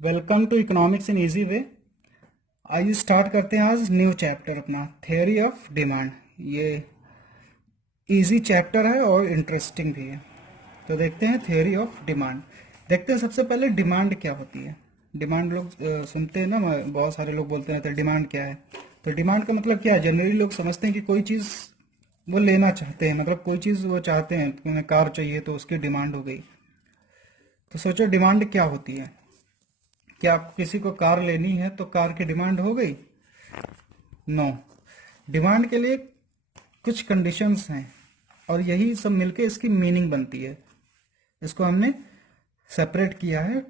Welcome to economics in easy way. आइए start करते हैं आज न्यू चैप्टर अपना थ्योरी ऑफ डिमांड। ये इजी चैप्टर है और इंटरेस्टिंग भी है। तो देखते हैं थ्योरी ऑफ डिमांड। देखते हैं सबसे पहले डिमांड क्या होती है। डिमांड लोग सुनते हैं ना, बहुत सारे लोग बोलते हैं तो डिमांड क्या है। तो डिमांड का मतलब क्या है, जनरली लोग समझते हैं कि कोई चीज़ वो लेना चाहते हैं, मतलब कोई चीज़ वो चाहते हैं, तो उन्हें कार चाहिए तो उसकी डिमांड हो गई। तो सोचो डिमांड क्या होती है। क्या आपको किसी को कार लेनी है तो कार की डिमांड हो गई? नो। डिमांड के लिए कुछ कंडीशंस हैं और यही सब मिलके इसकी मीनिंग बनती है। इसको हमने सेपरेट किया है।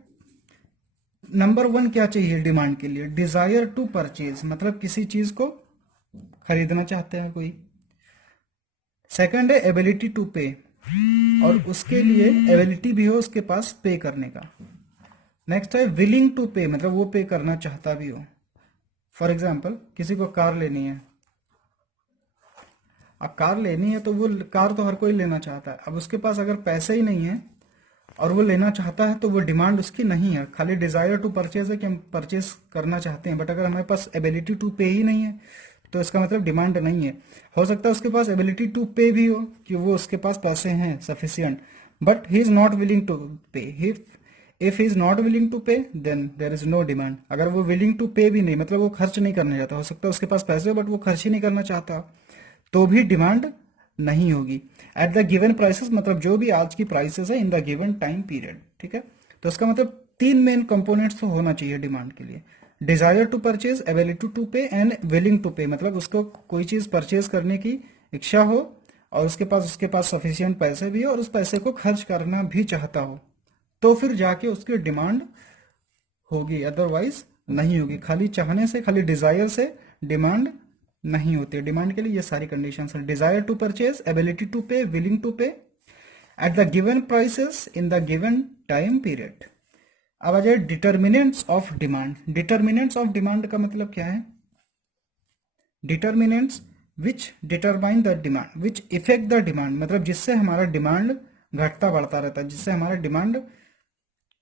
नंबर वन क्या चाहिए डिमांड के लिए? डिजायर टू परचेज, मतलब किसी चीज को खरीदना चाहते हैं कोई। सेकंड है एबिलिटी टू पे, और उसके लिए एबिलिटी भी हो उसके पास पे करने का। नेक्स्ट है विलिंग टू पे, मतलब वो पे करना चाहता भी हो। फॉर एग्जाम्पल किसी को कार लेनी है। अब कार लेनी है तो वो कार तो हर कोई लेना चाहता है। अब उसके पास अगर पैसे ही नहीं है और वो लेना चाहता है तो वो डिमांड उसकी नहीं है, खाली डिजायर टू परचेज है कि हम परचेज करना चाहते हैं। बट अगर हमारे पास एबिलिटी टू पे ही नहीं है तो इसका मतलब डिमांड नहीं है। हो सकता है उसके पास एबिलिटी टू पे भी हो कि वो उसके पास पैसे हैं sufficient, but he is not willing to pay. If he is not willing to pay then there is no demand. अगर वो विलिंग टू पे भी नहीं, मतलब वो खर्च नहीं करने जाता, हो सकता है उसके पास पैसे हो बट वो खर्च ही नहीं करना चाहता, तो भी डिमांड नहीं होगी। एट द गिवन प्राइसेस, मतलब जो भी आज की प्राइसेस है इन द गिवन टाइम पीरियड। ठीक है, तो इसका मतलब तीन मेन कंपोनेंट्स तो होना चाहिए डिमांड के लिए। Desire to purchase, ability to pay and willing to pay, मतलब उसको कोई चीज परचेज करने की इच्छा हो और उसके पास सफिशियंट पैसे भी हो और उस पैसे को खर्च करना भी चाहता हो, तो फिर जाके उसकी डिमांड होगी, अदरवाइज नहीं होगी। खाली चाहने से, खाली डिजायर से डिमांड नहीं होती है। डिमांड के लिए ये सारी कंडीशंस हैं: desire to purchase, ability to pay, willing to pay at the given prices in the given time period. अब आ जाए determinants of demand. Determinants of demand का मतलब क्या है? Determinants which determine the demand, which affect the demand, मतलब जिससे हमारा डिमांड घटता बढ़ता रहता है, जिससे हमारा डिमांड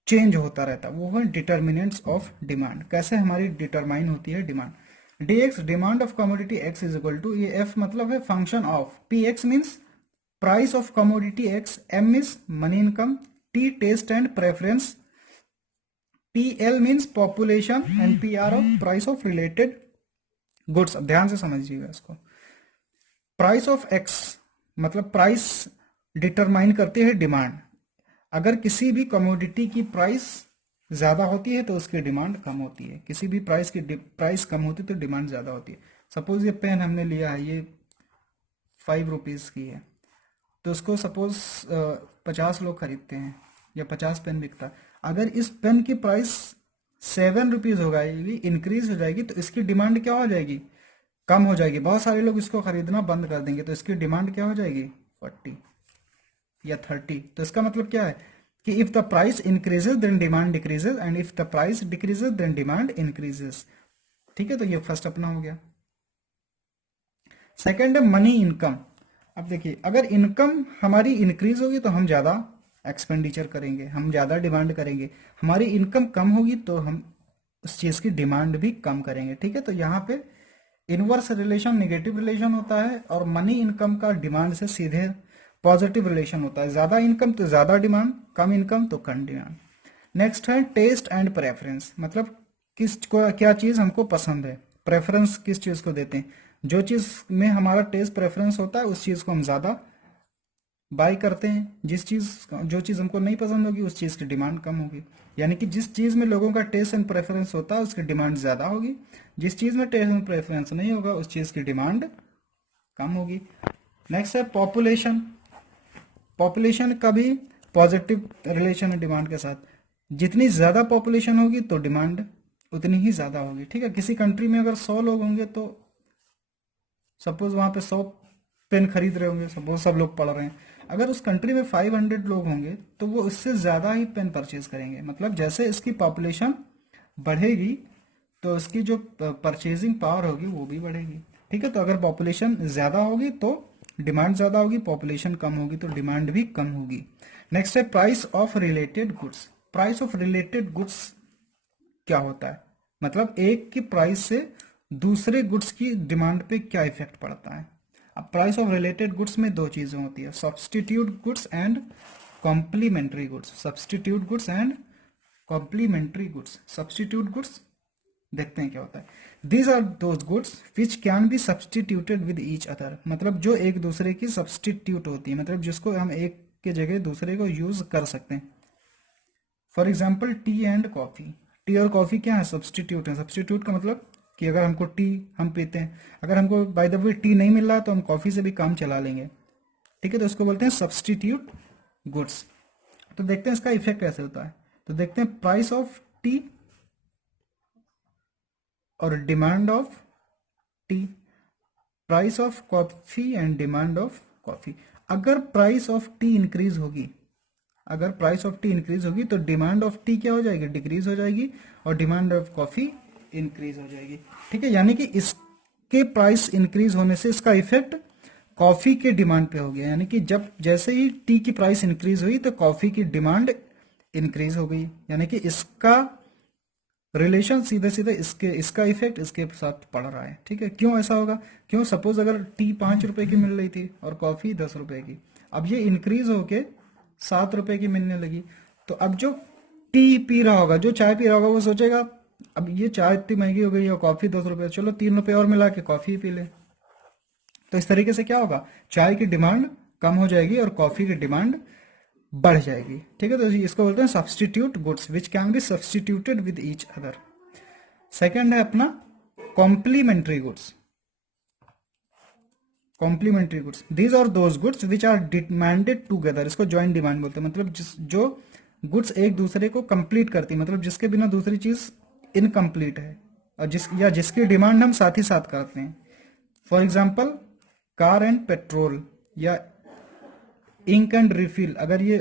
चेंज होता रहता है, वो है डिटर्मिनेंट्स ऑफ डिमांड। कैसे हमारी डिटरमाइन होती है demand? D X, demand of commodity X is equal to, ये एफ मतलब है function of P X means price of commodity X, M means money income, T taste and preference, P L means population and P R of price of related goods. अब ध्यान से समझिएगा इसको। Price of X मतलब price determine करती है demand. अगर किसी भी कमोडिटी की प्राइस ज्यादा होती है तो उसकी डिमांड कम होती है, किसी भी प्राइस की प्राइस कम होती है तो डिमांड ज्यादा होती है। सपोज ये पेन हमने लिया है, ये 5 रुपीज की है, तो उसको सपोज 50 लोग खरीदते हैं या 50 पेन बिकता है। अगर इस पेन की प्राइस 7 रुपीज हो जाएगी, इंक्रीज हो जाएगी, तो इसकी डिमांड क्या हो जाएगी? कम हो जाएगी। बहुत सारे लोग इसको खरीदना बंद कर देंगे तो इसकी डिमांड क्या हो जाएगी? 40 या 30। तो इसका मतलब क्या है कि if the price increases then demand decreases and if the price decreases then demand increases. ठीक है, तो ये फर्स्ट अपना हो गया। सेकंड है मनी इनकम। अब देखिए, अगर इनकम हमारी इंक्रीज होगी तो हम ज्यादा एक्सपेंडिचर करेंगे, हम ज्यादा डिमांड करेंगे। हमारी इनकम कम होगी तो हम उस चीज की डिमांड भी कम करेंगे। ठीक है, तो यहाँ पे इनवर्स रिलेशन, नेगेटिव रिलेशन होता है और मनी इनकम का डिमांड से सीधे पॉजिटिव रिलेशन होता है। ज्यादा इनकम तो ज्यादा डिमांड, कम इनकम तो कम डिमांड। नेक्स्ट है टेस्ट एंड प्रेफरेंस, मतलब किस को क्या चीज हमको पसंद है, प्रेफरेंस किस चीज को देते हैं। जो चीज में हमारा टेस्ट प्रेफरेंस होता है उस चीज को हम ज्यादा बाय करते हैं। जो चीज हमको नहीं पसंद होगी उस चीज की डिमांड कम होगी। यानी कि जिस चीज में लोगों का टेस्ट एंड प्रेफरेंस होता है उसकी डिमांड ज्यादा होगी, जिस चीज में टेस्ट एंड प्रेफरेंस नहीं होगा उस चीज की डिमांड कम होगी। नेक्स्ट है पॉपुलेशन। पॉपुलेशन का भी पॉजिटिव रिलेशन है डिमांड के साथ। जितनी ज्यादा पॉपुलेशन होगी तो डिमांड उतनी ही ज्यादा होगी। ठीक है, किसी कंट्री में अगर 100 लोग होंगे तो सपोज वहां पे 100 पेन खरीद रहे होंगे, सपोज सब लोग पढ़ रहे हैं। अगर उस कंट्री में 500 लोग होंगे तो वो इससे ज्यादा ही पेन परचेज करेंगे। मतलब जैसे इसकी पॉपुलेशन बढ़ेगी तो इसकी जो परचेजिंग पावर होगी वो भी बढ़ेगी। ठीक है, तो अगर पॉपुलेशन ज्यादा होगी तो डिमांड ज्यादा होगी, पॉपुलेशन कम होगी तो डिमांड भी कम होगी। नेक्स्ट है price of related goods. Price of related goods क्या होता है, मतलब एक की प्राइस से दूसरे गुड्स की डिमांड पे क्या इफेक्ट पड़ता है। अब प्राइस ऑफ रिलेटेड गुड्स में दो चीजें होती है, substitute goods and complementary goods. Substitute goods and complementary goods. Substitute goods देखते हैं क्या होता है। These are those goods which can be substituted with each other, मतलब जो एक दूसरे की सब्सटीट्यूट होती है, मतलब जिसको हम एक के जगह दूसरे को यूज कर सकते हैं। For example T and coffee. T और कॉफी क्या है, सब्सटीट्यूट है। सब्सटीट्यूट का मतलब कि अगर हमको टी हम पीते हैं, अगर हमको बाय द वे टी नहीं मिल रहा तो हम कॉफी से भी काम चला लेंगे, ठीक है, तो उसको बोलते हैं सब्सटीट्यूट गुड्स। तो देखते हैं इसका इफेक्ट कैसे होता है। तो देखते हैं प्राइस ऑफ टी और demand of T, price of coffee and demand of coffee. अगर प्राइस ऑफ टी इंक्रीज होगी, अगर प्राइस ऑफ टी इंक्रीज होगी तो डिमांड ऑफ टी क्या हो जाएगी, डिक्रीज हो जाएगी, और डिमांड ऑफ कॉफी इंक्रीज हो जाएगी, ठीक है। यानी कि इसके प्राइस इंक्रीज होने से इसका इफेक्ट कॉफी के डिमांड पे हो गया, यानी कि जब जैसे ही टी की प्राइस इंक्रीज हुई तो कॉफी की डिमांड इंक्रीज हो गई, यानी कि इसका रिलेशन सीधे सीधे इसका इफेक्ट इसके साथ पड़ रहा है, ठीक है। क्यों ऐसा होगा, क्यों, सपोज अगर टी 5 रुपए की मिल रही थी और कॉफी 10 रुपए की, अब ये इंक्रीज होके 7 रुपए की मिलने लगी, तो अब जो टी पी रहा होगा, जो चाय पी रहा होगा, वो सोचेगा अब ये चाय इतनी महंगी हो गई और कॉफी 10 रुपए, चलो 3 रुपए और मिला के कॉफी पी ले। तो इस तरीके से क्या होगा, चाय की डिमांड कम हो जाएगी और कॉफी की डिमांड बढ़ जाएगी, ठीक है। तो इसको बोलते हैं substitute goods which can be substituted with each other. Second है अपना complementary goods. Complementary goods, these are those goods which are demanded together. इसको ज्वाइंट डिमांड बोलते हैं, मतलब जो गुड्स एक दूसरे को कंप्लीट करती है, मतलब जिसके बिना दूसरी चीज इनकम्प्लीट है, और जिसकी डिमांड हम साथ ही साथ करते हैं। For example car and petrol, या इंक एंड रिफिल। अगर ये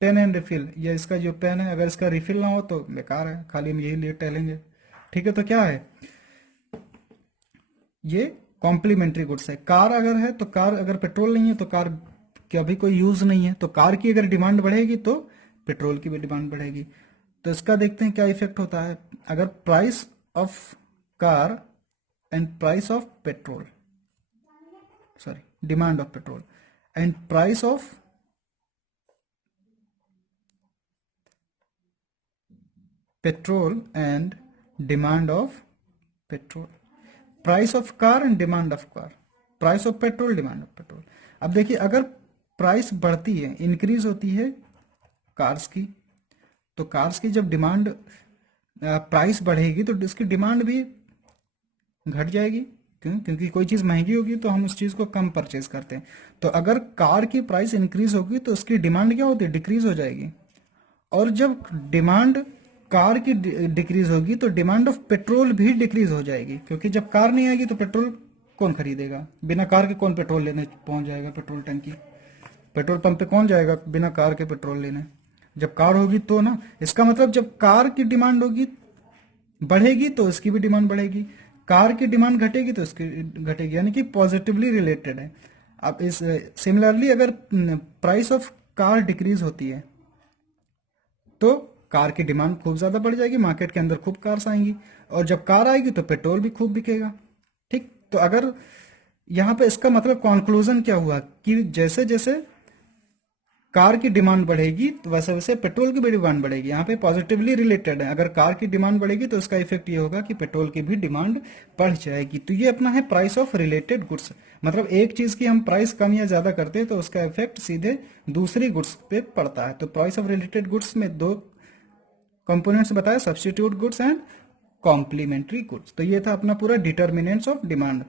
पेन एंड रिफिल, या इसका जो पेन है अगर इसका रिफिल ना हो तो बेकार है, खाली हम यही लिए टहलेंगे, ठीक है। तो क्या है, ये कॉम्प्लीमेंट्री गुड्स है। कार अगर है तो कार, अगर पेट्रोल नहीं है तो कार की अभी कोई यूज नहीं है, तो कार की अगर डिमांड बढ़ेगी तो पेट्रोल की भी डिमांड बढ़ेगी। तो इसका देखते हैं क्या इफेक्ट होता है। अगर price of car and price of petrol, sorry, demand of petrol and price of petrol and demand of petrol, price of car and demand of car, price of petrol, demand of petrol। अब देखिए अगर price बढ़ती है, increase होती है cars की, तो cars की जब डिमांड प्राइस बढ़ेगी तो इसकी डिमांड भी घट जाएगी। क्यों, क्योंकि कोई चीज महंगी होगी तो हम उस चीज को कम परचेज करते हैं। तो अगर कार की प्राइस इंक्रीज होगी तो उसकी डिमांड क्या होती है, डिक्रीज हो जाएगी। और जब डिमांड कार की डिक्रीज होगी तो डिमांड ऑफ पेट्रोल भी डिक्रीज हो जाएगी, क्योंकि जब कार नहीं आएगी तो पेट्रोल कौन खरीदेगा, बिना कार के कौन पेट्रोल लेने पहुंच जाएगा, पेट्रोल टंकी, पेट्रोल पंप पे कौन जाएगा बिना कार के पेट्रोल लेने। जब कार होगी तो ना, इसका मतलब जब कार की डिमांड होगी बढ़ेगी तो इसकी भी डिमांड बढ़ेगी, कार की डिमांड घटेगी तो इसकी घटेगी, यानी कि पॉजिटिवली रिलेटेड है। अब इस सिमिलरली अगर प्राइस ऑफ कार डिक्रीज होती है तो कार की डिमांड खूब ज्यादा बढ़ जाएगी, मार्केट के अंदर खूब कार्स आएंगी, और जब कार आएगी तो पेट्रोल भी खूब बिकेगा, ठीक। तो अगर यहां पे इसका मतलब कंक्लूजन क्या हुआ कि जैसे जैसे कार की डिमांड बढ़ेगी तो वैसे वैसे पेट्रोल की भी डिमांड बढ़ेगी। यहाँ पे पॉजिटिवली रिलेटेड है, अगर कार की डिमांड बढ़ेगी तो उसका इफेक्ट ये होगा कि पेट्रोल की भी डिमांड बढ़ जाएगी। तो ये अपना है प्राइस ऑफ रिलेटेड गुड्स, मतलब एक चीज की हम प्राइस कम या ज्यादा करते हैं तो उसका इफेक्ट सीधे दूसरी गुड्स पे पड़ता है। तो प्राइस ऑफ रिलेटेड गुड्स में दो कंपोनेंट्स बताया, substitute goods and complementary goods. तो ये था अपना पूरा डिटर्मिनेंट्स ऑफ डिमांड।